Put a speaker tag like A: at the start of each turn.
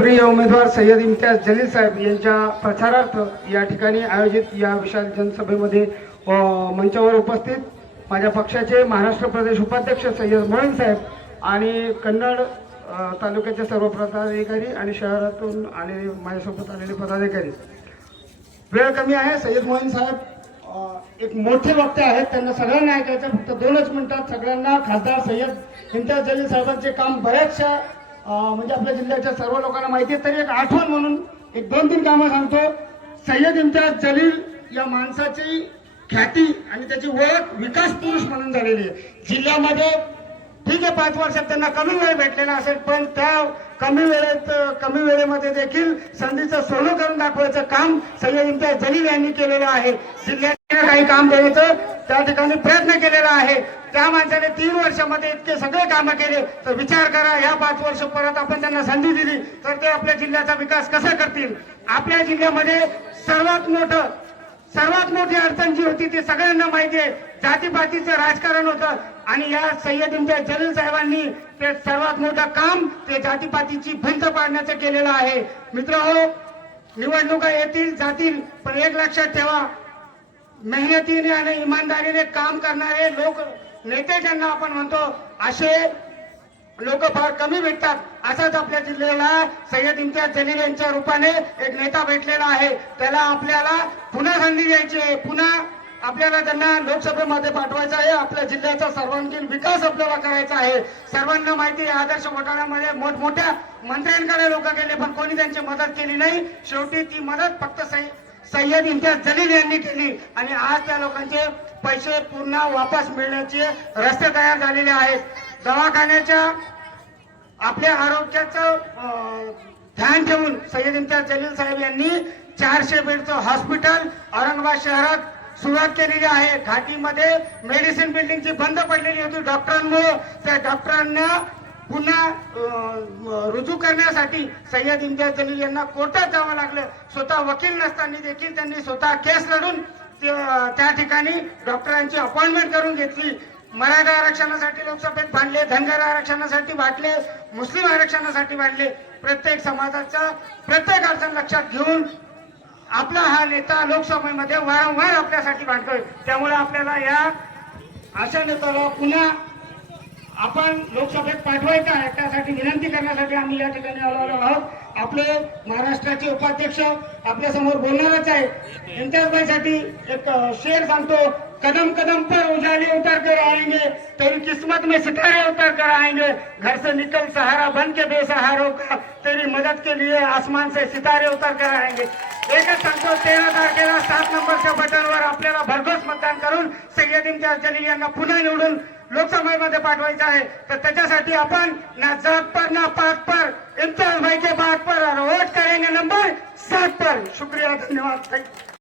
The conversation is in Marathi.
A: प्रिय उमेदवार सय्यद इम्तियाज जलील साहेब यांच्या प्रचारार्थ या ठिकाणी आयोजित या विशाल जनसभेमध्ये मंचावर उपस्थित माझ्या पक्षाचे महाराष्ट्र प्रदेश उपाध्यक्ष सय्यद मोईन साहेब आणि कन्नड तालुक्याचे सर्व पदाधिकारी आणि शहरातून आलेले माझ्यासोबत आलेले पदाधिकारी. वेळ कमी आहे सय्यद मोहीन साहेब एक मोठे वक्ते आहेत त्यांना सगळ्यांना ऐकायचं फक्त दोनच मिनिटात सगळ्यांना खासदार सय्यद इम्तियाज जलील साहेबांचे काम बऱ्याचशा म्हणजे आपल्या जिल्ह्याच्या सर्व लोकांना माहिती आहे. तरी एक आठवण म्हणून एक दोन तीन कामं सांगतो. सय्यद इम्तियाज जलील या माणसाची ख्याती आणि त्याची ओळख विकास पुरुष म्हणून झालेली आहे. जिल्ह्यामध्ये ठीक आहे पाच वर्षात त्यांना कमी वेळ भेटलेला असेल पण त्या कमी वेळेत कमी वेळेमध्ये देखील संधीचं सोनं करून दाखवायचं काम सय्यद इम्तियाज जलील यांनी केलेलं आहे. जिल्ह्यात काही काम देण्याचं त्या ठिकाणी प्रयत्न केलेला आहे. त्या माणसाने तीन वर्षामध्ये इतके सगळे कामं केले. तर विचार करा या पाच वर्ष परत आपण त्यांना संधी दिली तर ते आपल्या जिल्ह्याचा विकास कसा करतील? आपल्या जिल्ह्यामध्ये सर्वात मोठं सर्वात मोठी अडचण जी होती ती सगळ्यांना माहिती आहे. जातीपातीचं राजकारण होतं. आणि या सय्यदींच्या जलील साहेबांनी ते सर्वात मोठं काम ते जातीपातीची भिंत पाडण्याचं केलेलं आहे. मित्र हो निवडणुका येतील जातील पण एक लक्षात ठेवा. मेहनतीने आणि इमानदारीने काम करणारे लोक नेते ज्यांना आपण म्हणतो असे लोक फार कमी भेटतात. असाच आपल्या जिल्ह्याला सय्यद इम्तियाज जलील यांच्या रूपाने एक नेता भेटलेला आहे. त्याला आपल्याला पुन्हा संधी द्यायची आहे. पुन्हा आपल्याला त्यांना लोकसभेमध्ये पाठवायचं आहे. आपल्या जिल्ह्याचा सर्वांगीण विकास आपल्याला करायचा आहे. सर्वांना माहिती आहे आदर्श घोटाळ्यामध्ये मोठमोठ्या मंत्र्यांकडे लोक गेले पण कोणी त्यांची मदत केली नाही. शेवटी ती मदत फक्त सही सय्यद इम्तियाज जलील यांनी केली. आणि आज त्या लोकांचे पैसे पुन्हा वापस मिळण्याचे रस्ते तयार झालेले आहेत. दवाखान्याच्या आपल्या आरोग्याचं ध्यान ठेवून सय्यद इम्तियाज जलील साहेब यांनी चारशे बेडचं हॉस्पिटल औरंगाबाद शहरात सुरुवात केलेली आहे. घाटीमध्ये मेडिसिन बिल्डिंगची बंद पडलेली होती. डॉक्टरांमुळे त्या डॉक्टरांना पुन्हा रुजू करण्यासाठी सय्यद इम्तियाज जलील यांना कोर्टात जावं लागलं. स्वतः वकील नसताना देखील त्यांनी स्वतः केस लढून ते- त्या ठिकाणी डॉक्टरांची अपॉइंटमेंट करून घेतली. मराठा आरक्षणासाठी लोकसभेत भांडले धनगर आरक्षणासाठी वाटले मुस्लिम आरक्षणासाठी वाढले प्रत्येक समाजाचा प्रत्येक अडचण लक्षात घेऊन आपला हा नेता लोकसभेमध्ये वारंवार आपल्यासाठी भांडतोय. त्यामुळे आपल्याला या अशा नेत्याला पुन्हा आपण लोकसभेत पाठवायचा आहे त्यासाठी विनंती करण्यासाठी आम्ही या ठिकाणी आलो आहोत. आपले महाराष्ट्राचे उपाध्यक्ष आपल्यासमोर बोलणारच आहे इम्तियाजभाईसाठी एक शेर सांगतो कदम कदम पर उजाले उतर कर आएंगे तेरी किस्मत में सितारे उतर कर आएंगे घर से निकल सहारा बन के बेसहारों का तेरी मदद के लिए आसमान से सितारे उतर कर आएंगे. एकच सांगतो तेरा तारखेला सात नंबरच्या बटनवर आपल्याला भरघोस मतदान करून सय्यद इम्तियाज जलील यांना पुन्हा निवडून लोकसभेमध्ये पाठवायचं आहे. तर त्याच्यासाठी आपण ना जात पर ना पाक पर इम्तियाज भाई के बात पर और वोट करेंगे नंबर सात पर. शुक्रिया धन्यवाद